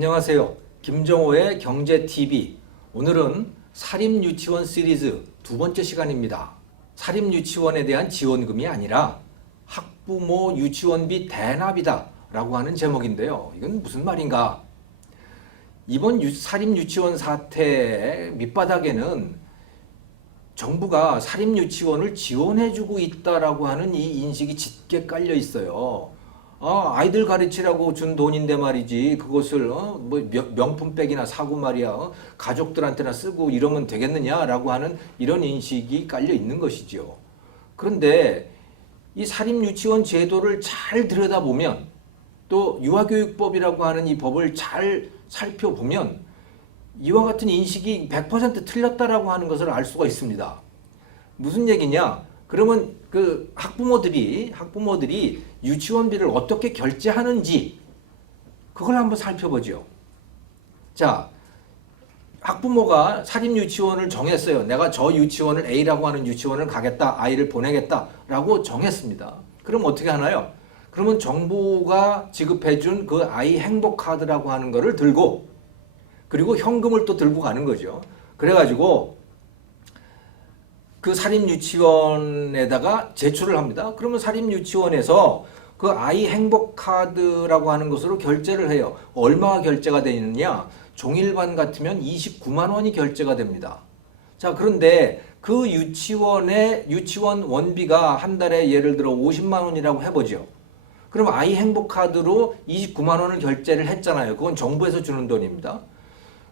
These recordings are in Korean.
안녕하세요. 김정호의 경제TV. 오늘은 사립유치원 시리즈 두 번째 시간입니다. 사립유치원에 대한 지원금이 아니라 학부모 유치원비 대납이다 라고 하는 제목인데요. 이건 무슨 말인가? 이번 사립유치원 사태의 밑바닥에는 정부가 사립유치원을 지원해주고 있다라고 하는 이 인식이 짙게 깔려 있어요. 아이들 가르치라고 준 돈인데 말이지 그것을 뭐 명품백이나 사고 말이야 가족들한테나 쓰고 이러면 되겠느냐라고 하는 이런 인식이 깔려 있는 것이죠. 그런데 이 사립유치원 제도를 잘 들여다보면 또 유아교육법이라고 하는 이 법을 잘 살펴보면 이와 같은 인식이 100% 틀렸다라고 하는 것을 알 수가 있습니다. 무슨 얘기냐? 그러면 그 학부모들이 유치원비를 어떻게 결제하는지 그걸 한번 살펴보죠. 자, 학부모가 사립유치원을 정했어요. 내가 저 유치원을 A라고 하는 유치원을 가겠다, 아이를 보내겠다라고 정했습니다. 그럼 어떻게 하나요? 그러면 정부가 지급해준 그 아이 행복카드라고 하는 거를 들고 그리고 현금을 또 들고 가는 거죠. 그래가지고 그 사립유치원에다가 제출을 합니다. 그러면 사립유치원에서 그 아이 행복카드라고 하는 것으로 결제를 해요. 얼마가 결제가 되느냐? 종일반 같으면 29만 원이 결제가 됩니다. 자, 그런데 그 유치원 원비가 한 달에 예를 들어 50만 원이라고 해보죠. 그럼 아이 행복카드로 29만 원을 결제를 했잖아요. 그건 정부에서 주는 돈입니다.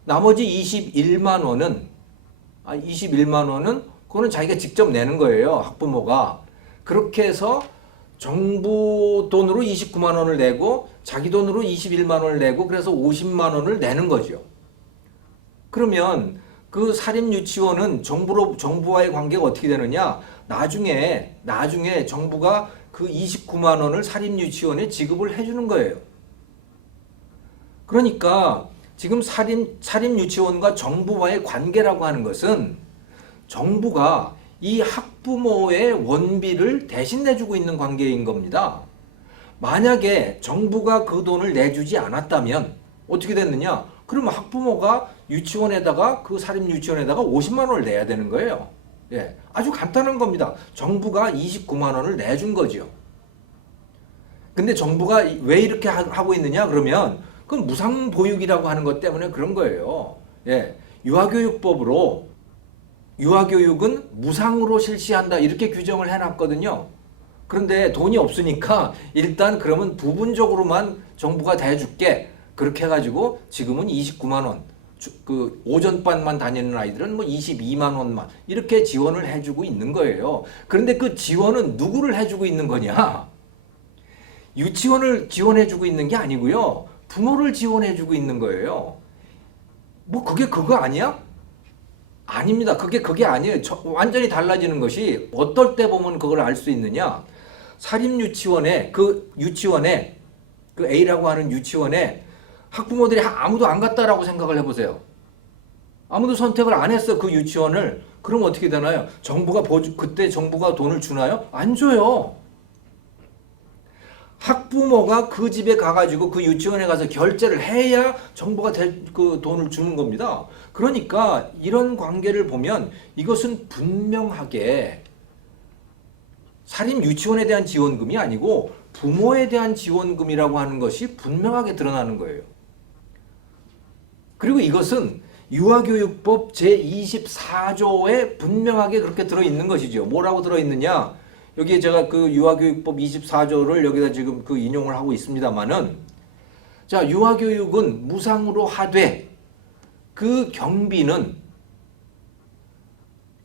나머지 21만 원은 그거는 자기가 직접 내는 거예요. 학부모가. 그렇게 해서 정부 돈으로 29만 원을 내고 자기 돈으로 21만 원을 내고 그래서 50만 원을 내는 거죠. 그러면 그 사립유치원은 정부와의 관계가 어떻게 되느냐? 나중에 정부가 그 29만 원을 사립유치원에 지급을 해주는 거예요. 그러니까 지금 사립유치원과 정부와의 관계라고 하는 것은 정부가 이 학부모의 원비를 대신 내주고 있는 관계인 겁니다. 만약에 정부가 그 돈을 내주지 않았다면 어떻게 됐느냐? 그러면 학부모가 유치원에다가 그 사립유치원에다가 50만 원을 내야 되는 거예요. 예, 아주 간단한 겁니다. 정부가 29만 원을 내준 거죠. 근데 정부가 왜 이렇게 하고 있느냐? 그러면 그건 무상보육이라고 하는 것 때문에 그런 거예요. 예, 유아교육법으로 유아교육은 무상으로 실시한다 이렇게 규정을 해놨거든요. 그런데 돈이 없으니까 일단 그러면 부분적으로만 정부가 대줄게 그렇게 해가지고 지금은 29만 원 그 오전반만 다니는 아이들은 뭐 22만 원만 이렇게 지원을 해주고 있는 거예요. 그런데 그 지원은 누구를 해주고 있는 거냐? 유치원을 지원해주고 있는 게 아니고요. 부모를 지원해주고 있는 거예요. 뭐 그게 그거 아니야? 아닙니다. 그게 아니에요. 완전히 달라지는 것이 어떨 때 보면 그걸 알 수 있느냐? 사립유치원에 그 A라고 하는 유치원에 학부모들이 아무도 안 갔다라고 생각을 해보세요. 아무도 선택을 안 했어 그 유치원을. 그럼 어떻게 되나요? 그때 정부가 돈을 주나요? 안 줘요. 학부모가 그 집에 가가지고 그 유치원에 가서 결제를 해야 정부가 그 돈을 주는 겁니다. 그러니까 이런 관계를 보면 이것은 분명하게 사립 유치원에 대한 지원금이 아니고 부모에 대한 지원금이라고 하는 것이 분명하게 드러나는 거예요. 그리고 이것은 유아교육법 제24조에 분명하게 그렇게 들어있는 것이죠. 뭐라고 들어있느냐? 여기에 제가 그 유아교육법 24조를 여기다 지금 그 인용을 하고 있습니다만은 자, 유아교육은 무상으로 하되 그 경비는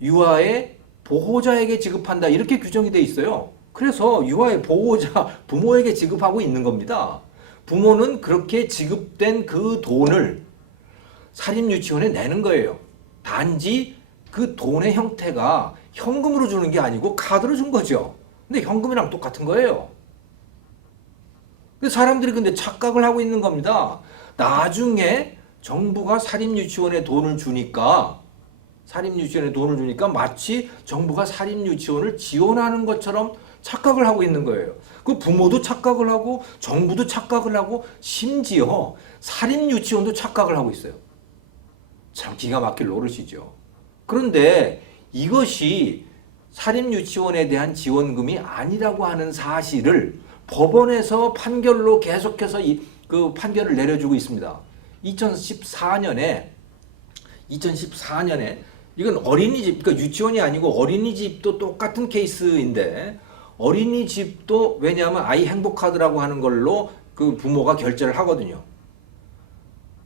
유아의 보호자에게 지급한다 이렇게 규정이 돼 있어요. 그래서 유아의 보호자 부모에게 지급하고 있는 겁니다. 부모는 그렇게 지급된 그 돈을 사립유치원에 내는 거예요. 단지 그 돈의 형태가 현금으로 주는 게 아니고 카드로 준 거죠. 근데 현금이랑 똑같은 거예요. 사람들이 근데 착각을 하고 있는 겁니다. 나중에 정부가 사립유치원에 돈을 주니까 사립유치원에 돈을 주니까 마치 정부가 사립유치원을 지원하는 것처럼 착각을 하고 있는 거예요. 그 부모도 착각을 하고 정부도 착각을 하고 심지어 사립유치원도 착각을 하고 있어요. 참 기가 막힐 노릇이죠. 그런데 이것이 사립유치원에 대한 지원금이 아니라고 하는 사실을 법원에서 판결로 계속해서 그 판결을 내려주고 있습니다. 2014년에 이건 어린이집, 그러니까 유치원이 아니고 어린이집도 똑같은 케이스인데 어린이집도 왜냐하면 아이 행복카드라고 하는 걸로 그 부모가 결제를 하거든요.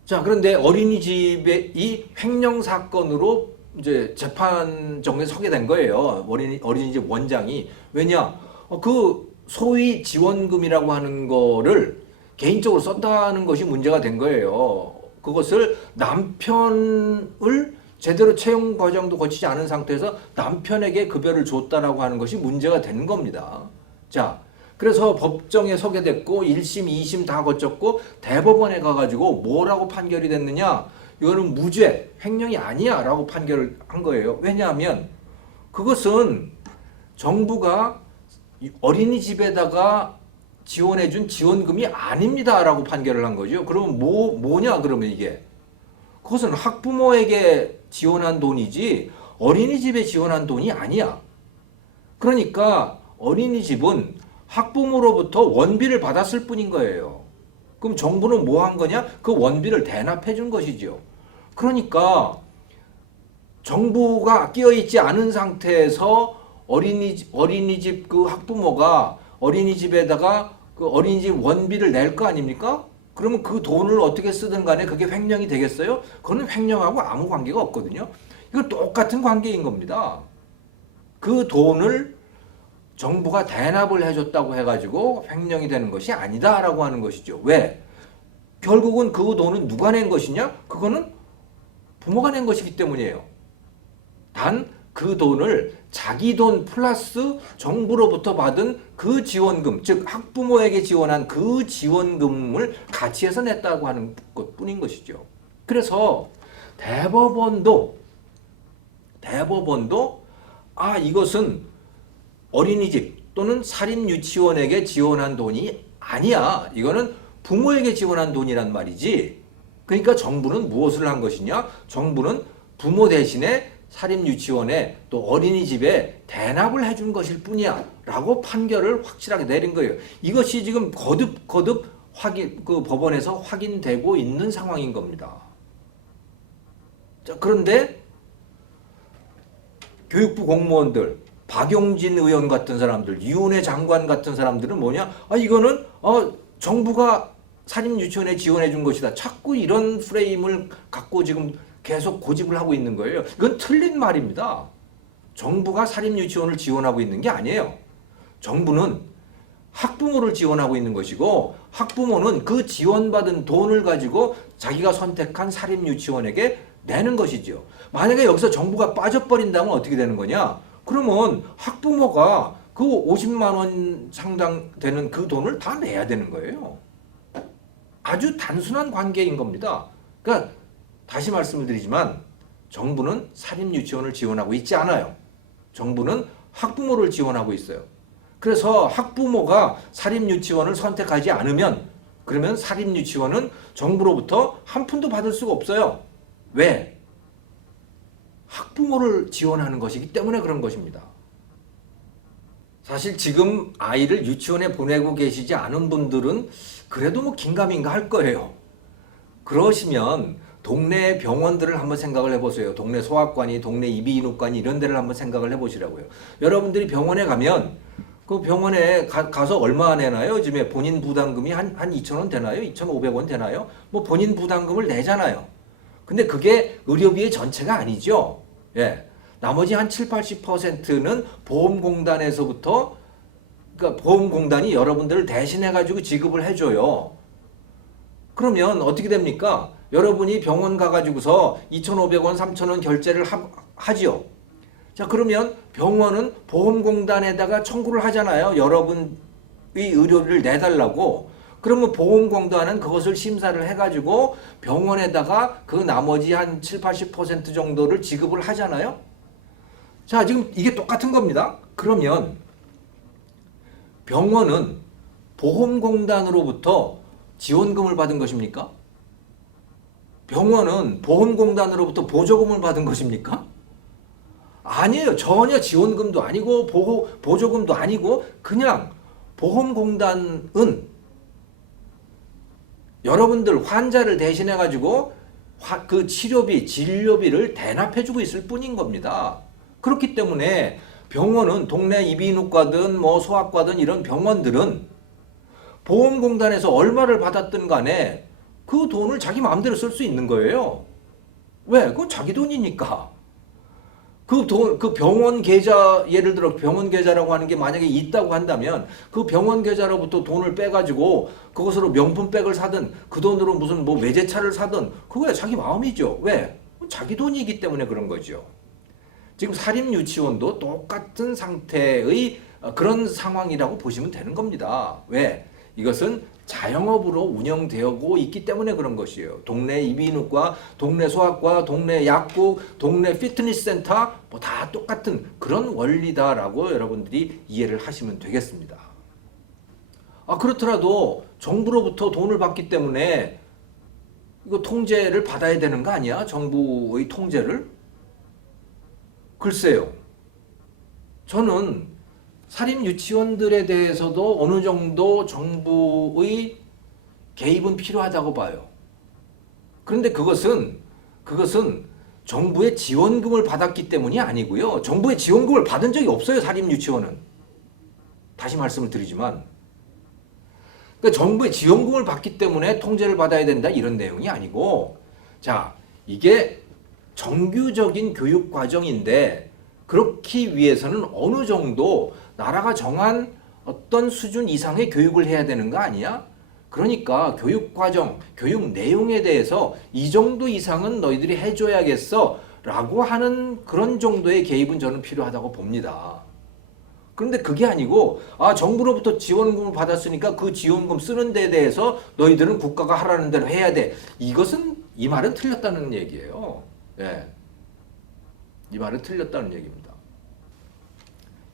자, 그런데 어린이집의 이 횡령 사건으로 이제 재판정에 서게 된 거예요. 어린이집 원장이. 왜냐? 그 소위 지원금이라고 하는 거를 개인적으로 썼다는 것이 문제가 된 거예요. 그것을 남편을 제대로 채용 과정도 거치지 않은 상태에서 남편에게 급여를 줬다라고 하는 것이 문제가 된 겁니다. 자, 그래서 법정에 서게 됐고 1심, 2심 다 거쳤고 대법원에 가가지고 뭐라고 판결이 됐느냐? 이거는 무죄, 횡령이 아니야 라고 판결을 한 거예요. 왜냐하면 그것은 정부가 어린이집에다가 지원해준 지원금이 아닙니다 라고 판결을 한 거죠. 그러면 뭐냐 그러면 이게 그것은 학부모에게 지원한 돈이지 어린이집에 지원한 돈이 아니야. 그러니까 어린이집은 학부모로부터 원비를 받았을 뿐인 거예요. 그럼 정부는 뭐 한 거냐? 그 원비를 대납해 준 것이죠. 그러니까 정부가 끼어있지 않은 상태에서 어린이집 그 학부모가 어린이집에다가 그 어린이집 원비를 낼 거 아닙니까? 그러면 그 돈을 어떻게 쓰든 간에 그게 횡령이 되겠어요? 그거는 횡령하고 아무 관계가 없거든요. 이건 똑같은 관계인 겁니다. 그 돈을 정부가 대납을 해줬다고 해가지고 횡령이 되는 것이 아니다라고 하는 것이죠. 왜? 결국은 그 돈은 누가 낸 것이냐? 그거는 부모가 낸 것이기 때문이에요. 단 그 돈을 자기 돈 플러스 정부로부터 받은 그 지원금, 즉 학부모에게 지원한 그 지원금을 같이 해서 냈다고 하는 것뿐인 것이죠. 그래서 대법원도 이것은 어린이집 또는 사립유치원에게 지원한 돈이 아니야. 이거는 부모에게 지원한 돈이란 말이지. 그러니까 정부는 무엇을 한 것이냐? 정부는 부모 대신에 사립유치원에 또 어린이집에 대납을 해준 것일 뿐이야 라고 판결을 확실하게 내린 거예요. 이것이 지금 거듭 그 법원에서 확인되고 있는 상황인 겁니다. 자, 그런데 교육부 공무원들, 박용진 의원 같은 사람들, 유은혜 장관 같은 사람들은 뭐냐? 이거는 정부가 사립유치원에 지원해 준 것이다. 자꾸 이런 프레임을 갖고 지금 계속 고집을 하고 있는 거예요. 이건 틀린 말입니다. 정부가 사립유치원을 지원하고 있는 게 아니에요. 정부는 학부모를 지원하고 있는 것이고 학부모는 그 지원받은 돈을 가지고 자기가 선택한 사립유치원에게 내는 것이죠. 만약에 여기서 정부가 빠져버린다면 어떻게 되는 거냐? 그러면 학부모가 그 50만 원 상당 되는 그 돈을 다 내야 되는 거예요. 아주 단순한 관계인 겁니다. 그러니까 다시 말씀을 드리지만 정부는 사립유치원을 지원하고 있지 않아요. 정부는 학부모를 지원하고 있어요. 그래서 학부모가 사립유치원을 선택하지 않으면 그러면 사립유치원은 정부로부터 한 푼도 받을 수가 없어요. 왜? 학부모를 지원하는 것이기 때문에 그런 것입니다. 사실 지금 아이를 유치원에 보내고 계시지 않은 분들은 그래도 뭐 긴가민가 할 거예요. 그러시면 동네 병원들을 한번 생각을 해보세요. 동네 소아과니, 동네 이비인후과니 이런 데를 한번 생각을 해보시라고요. 여러분들이 병원에 가면 그 병원에 가서 얼마 내나요? 요즘에 본인 부담금이 한 2,000원 되나요? 2,500원 되나요? 뭐 본인 부담금을 내잖아요. 근데 그게 의료비의 전체가 아니죠. 예. 나머지 한 7, 80%는 보험공단에서부터 그러니까 보험공단이 여러분들을 대신해가지고 지급을 해줘요. 그러면 어떻게 됩니까? 여러분이 병원 가가지고서 2,500원, 3,000원 결제를 하지요. 자, 그러면 병원은 보험공단에다가 청구를 하잖아요. 여러분의 의료비를 내달라고. 그러면 보험공단은 그것을 심사를 해가지고 병원에다가 그 나머지 한 7, 80% 정도를 지급을 하잖아요. 자, 지금 이게 똑같은 겁니다. 그러면 병원은 보험공단으로부터 지원금을 받은 것입니까? 병원은 보험공단으로부터 보조금을 받은 것입니까? 아니에요. 전혀 지원금도 아니고 보조금도 아니고 그냥 보험공단은 여러분들 환자를 대신해 가지고 그 치료비, 진료비를 대납해주고 있을 뿐인 겁니다. 그렇기 때문에 병원은 동네 이비인후과든 뭐 소아과든 이런 병원들은 보험공단에서 얼마를 받았든 간에 그 돈을 자기 마음대로 쓸 수 있는 거예요. 왜? 그건 자기 돈이니까. 그 병원 계좌, 예를 들어 병원 계좌라고 하는 게 만약에 있다고 한다면 그 병원 계좌로부터 돈을 빼가지고 그것으로 명품백을 사든 그 돈으로 무슨 뭐 외제차를 사든 그거야 자기 마음이죠. 왜? 자기 돈이기 때문에 그런 거죠. 지금 사립유치원도 똑같은 상태의 그런 상황이라고 보시면 되는 겁니다. 왜? 이것은 자영업으로 운영되고 있기 때문에 그런 것이에요. 동네 이비인후과, 동네 소아과, 동네 약국, 동네 피트니스 센터 뭐 다 똑같은 그런 원리다라고 여러분들이 이해를 하시면 되겠습니다. 그렇더라도 정부로부터 돈을 받기 때문에 이거 통제를 받아야 되는 거 아니야? 정부의 통제를? 글쎄요. 저는 사립유치원들에 대해서도 어느 정도 정부의 개입은 필요하다고 봐요. 그런데 그것은 정부의 지원금을 받았기 때문이 아니고요. 정부의 지원금을 받은 적이 없어요. 사립유치원은. 다시 말씀을 드리지만 그러니까 정부의 지원금을 받기 때문에 통제를 받아야 된다 이런 내용이 아니고 자, 이게 정규적인 교육 과정인데 그렇기 위해서는 어느 정도 나라가 정한 어떤 수준 이상의 교육을 해야 되는 거 아니야? 그러니까 교육 과정, 교육 내용에 대해서 이 정도 이상은 너희들이 해줘야겠어 라고 하는 그런 정도의 개입은 저는 필요하다고 봅니다. 그런데 그게 아니고 정부로부터 지원금을 받았으니까 그 지원금 쓰는 데에 대해서 너희들은 국가가 하라는 대로 해야 돼. 이 말은 틀렸다는 얘기예요. 예. 이 말은 틀렸다는 얘기입니다.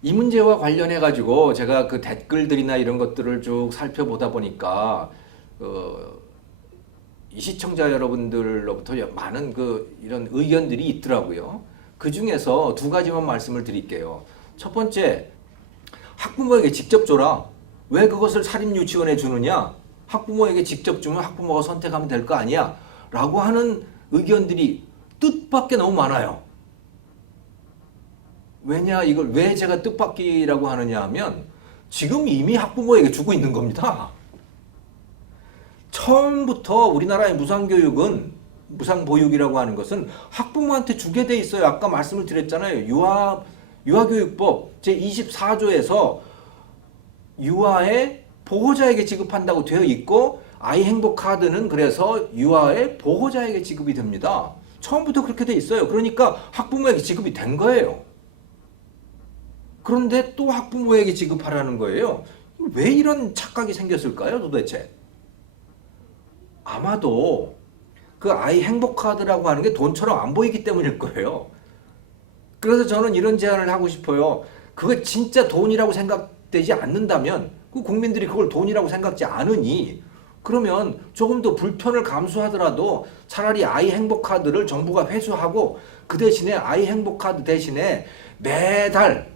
이 문제와 관련해 가지고 제가 그 댓글들이나 이런 것들을 쭉 살펴보다 보니까 이 시청자 여러분들로부터 많은 이런 의견들이 있더라고요. 그 중에서 두 가지만 말씀을 드릴게요. 첫 번째, 학부모에게 직접 줘라. 왜 그것을 사립유치원에 주느냐? 학부모에게 직접 주면 학부모가 선택하면 될 거 아니야? 라고 하는 의견들이 뜻밖의 너무 많아요. 왜냐, 이걸 왜 제가 뜻밖이라고 하느냐 하면 지금 이미 학부모에게 주고 있는 겁니다. 처음부터 우리나라의 무상교육은, 무상보육이라고 하는 것은 학부모한테 주게 돼 있어요. 아까 말씀을 드렸잖아요. 유아교육법 제24조에서 유아의 보호자에게 지급한다고 되어 있고 아이 행복 카드는 그래서 유아의 보호자에게 지급이 됩니다. 처음부터 그렇게 돼 있어요. 그러니까 학부모에게 지급이 된 거예요. 그런데 또 학부모에게 지급하라는 거예요. 왜 이런 착각이 생겼을까요, 도대체? 아마도 그 아이 행복 카드라고 하는 게 돈처럼 안 보이기 때문일 거예요. 그래서 저는 이런 제안을 하고 싶어요. 그거 진짜 돈이라고 생각되지 않는다면 그 국민들이 그걸 돈이라고 생각지 않으니 그러면 조금 더 불편을 감수하더라도 차라리 아이 행복카드를 정부가 회수하고 그 대신에 아이 행복카드 대신에 매달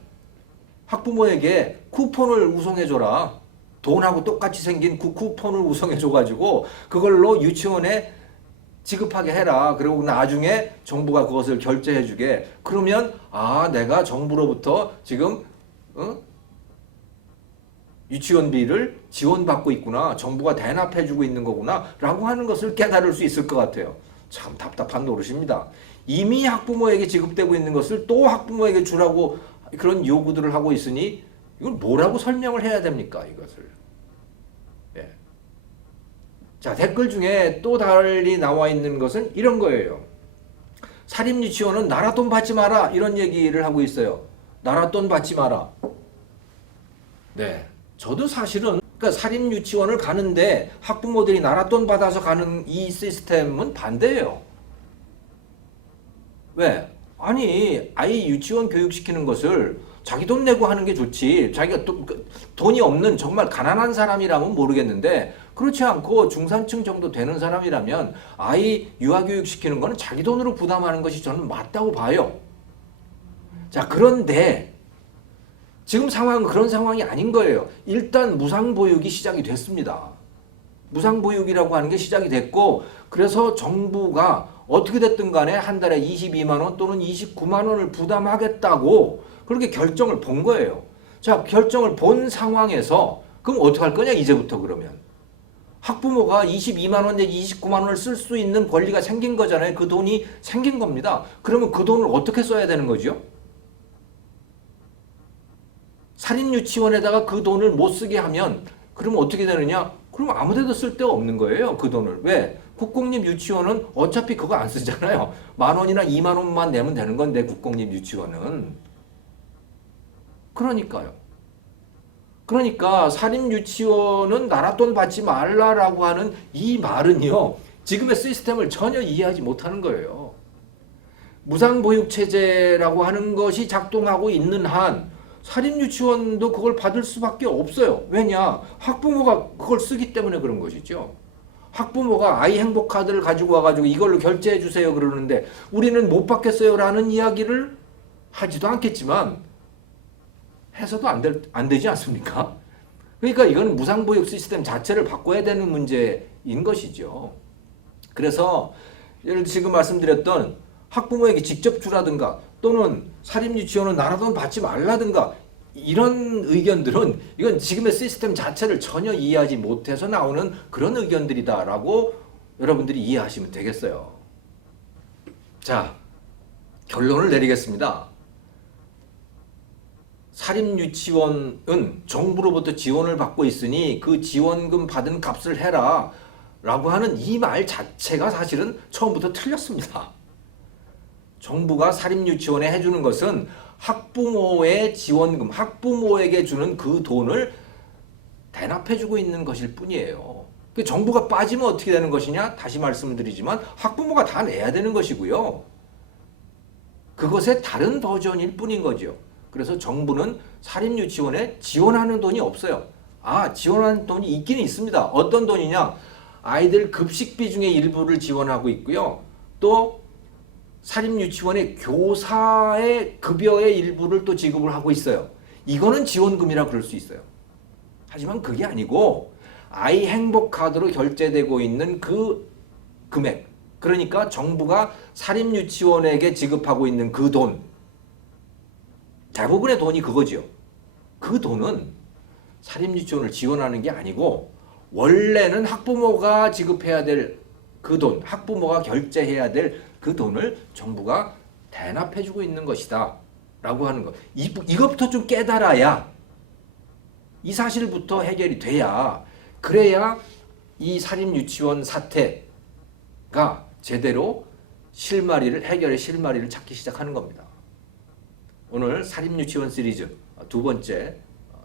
학부모에게 쿠폰을 우송해줘라. 돈하고 똑같이 생긴 그 쿠폰을 우송해줘가지고 그걸로 유치원에 지급하게 해라. 그리고 나중에 정부가 그것을 결제해주게. 그러면 내가 정부로부터 지금 유치원비를 지원받고 있구나. 정부가 대납해주고 있는 거구나. 라고 하는 것을 깨달을 수 있을 것 같아요. 참 답답한 노릇입니다. 이미 학부모에게 지급되고 있는 것을 또 학부모에게 주라고 그런 요구들을 하고 있으니 이걸 뭐라고 설명을 해야 됩니까? 이것을. 예. 자, 댓글 중에 또 달리 나와 있는 것은 이런 거예요. 사립유치원은 나라 돈 받지 마라. 이런 얘기를 하고 있어요. 나라 돈 받지 마라. 네. 저도 사실은 그러니까 사립유치원을 가는데 학부모들이 나랏돈 받아서 가는 이 시스템은 반대예요. 왜? 아니, 아이 유치원 교육시키는 것을 자기 돈 내고 하는 게 좋지. 자기가 돈이 없는 정말 가난한 사람이라면 모르겠는데 그렇지 않고 중산층 정도 되는 사람이라면 아이 유아교육 시키는 거는 자기 돈으로 부담하는 것이 저는 맞다고 봐요. 자, 그런데 지금 상황은 그런 상황이 아닌 거예요. 일단 무상보육이 시작이 됐습니다. 무상보육이라고 하는 게 시작이 됐고, 그래서 정부가 어떻게 됐든 간에 한 달에 22만 원 또는 29만 원을 부담하겠다고 그렇게 결정을 본 거예요. 자, 결정을 본 상황에서 그럼 어떻게 할 거냐, 이제부터 그러면. 학부모가 22만 원 내지 29만 원을 쓸 수 있는 권리가 생긴 거잖아요. 그 돈이 생긴 겁니다. 그러면 그 돈을 어떻게 써야 되는 거죠? 사립유치원에다가 그 돈을 못 쓰게 하면 그러면 어떻게 되느냐? 그럼 아무데도 쓸 데가 없는 거예요. 그 돈을. 왜? 국공립 유치원은 어차피 그거 안 쓰잖아요. 10,000원이나 20,000원만 내면 되는 건데 국공립 유치원은. 그러니까 사립유치원은 나랏돈 받지 말라라고 하는 이 말은요. 지금의 시스템을 전혀 이해하지 못하는 거예요. 무상보육체제라고 하는 것이 작동하고 있는 한 사립유치원도 그걸 받을 수밖에 없어요. 왜냐? 학부모가 그걸 쓰기 때문에 그런 것이죠. 학부모가 아이 행복카드를 가지고 와가지고 이걸로 결제해 주세요 그러는데 우리는 못 받겠어요 라는 이야기를 하지도 않겠지만 해서도 안 되지 않습니까? 그러니까 이건 무상보육 시스템 자체를 바꿔야 되는 문제인 것이죠. 그래서 지금 말씀드렸던 학부모에게 직접 주라든가 또는 사립유치원은 나라돈 받지 말라든가 이런 의견들은 이건 지금의 시스템 자체를 전혀 이해하지 못해서 나오는 그런 의견들이다라고 여러분들이 이해하시면 되겠어요. 자, 결론을 내리겠습니다. 사립유치원은 정부로부터 지원을 받고 있으니 그 지원금 받은 값을 해라 라고 하는 이 말 자체가 사실은 처음부터 틀렸습니다. 정부가 사립유치원에 해주는 것은 학부모의 지원금, 학부모에게 주는 그 돈을 대납해주고 있는 것일 뿐이에요. 그 정부가 빠지면 어떻게 되는 것이냐? 다시 말씀드리지만 학부모가 다 내야 되는 것이고요. 그것의 다른 버전일 뿐인 거죠. 그래서 정부는 사립유치원에 지원하는 돈이 없어요. 지원하는 돈이 있기는 있습니다. 어떤 돈이냐? 아이들 급식비 중에 일부를 지원하고 있고요. 또 사립유치원의 교사의 급여의 일부를 또 지급을 하고 있어요. 이거는 지원금이라 그럴 수 있어요. 하지만 그게 아니고 아이 행복카드로 결제되고 있는 그 금액, 그러니까 정부가 사립유치원에게 지급하고 있는 그 돈, 대부분의 돈이 그거죠. 그 돈은 사립유치원을 지원하는 게 아니고 원래는 학부모가 지급해야 될 그 돈, 학부모가 결제해야 될 그 돈을 정부가 대납해주고 있는 것이다 라고 하는 것. 이것부터 좀 깨달아야, 이 사실부터 해결이 돼야, 그래야 이 사립유치원 사태가 제대로 해결의 실마리를 찾기 시작하는 겁니다. 오늘 사립유치원 시리즈 두 번째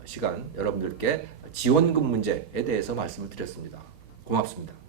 시간 여러분들께 지원금 문제에 대해서 말씀을 드렸습니다. 고맙습니다.